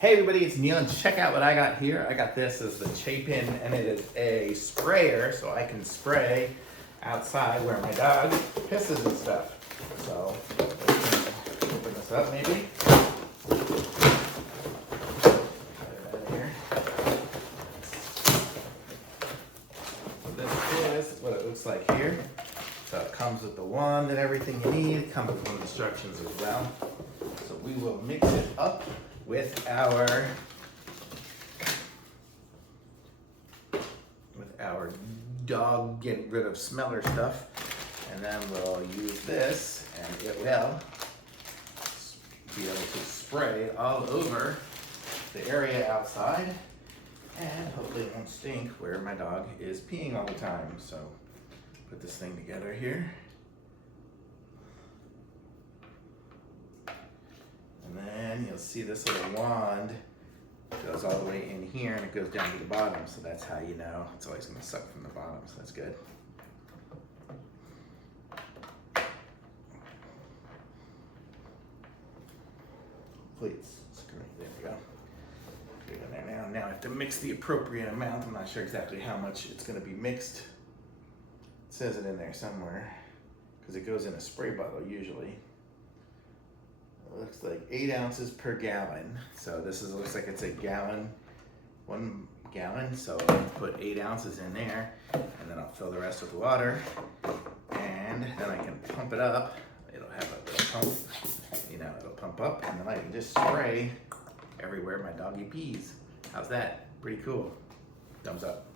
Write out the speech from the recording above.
Hey everybody, it's Neil, and check out what I got here. I got this as the Chapin, and it is a sprayer, so I can spray outside where my dog pisses and stuff. So, open this up maybe. Put it out here. So this is what it looks like here. So it comes with the wand and everything you need. It comes with some instructions as well. So we will mix it up with our dog get rid of smeller stuff, and then we'll use this and it will be able to spray all over the area outside, and hopefully it won't stink where my dog is peeing all the time. So put this thing together here. And then you'll see this little wand goes all the way in here and it goes down to the bottom. So that's how you know it's always going to suck from the bottom. So that's good. Please, screw it. There we go. Put it in there now. Now I have to mix the appropriate amount. I'm not sure exactly how much it's going to be mixed. It says it in there somewhere because it goes in a spray bottle usually. It looks like 8 ounces per gallon. So this looks like it's a gallon, 1 gallon. So I'll put 8 ounces in there, and then I'll fill the rest with water, and then I can pump it up. It'll have a little pump, it'll pump up, and then I can just spray everywhere my doggy pees. How's that? Pretty cool. Thumbs up.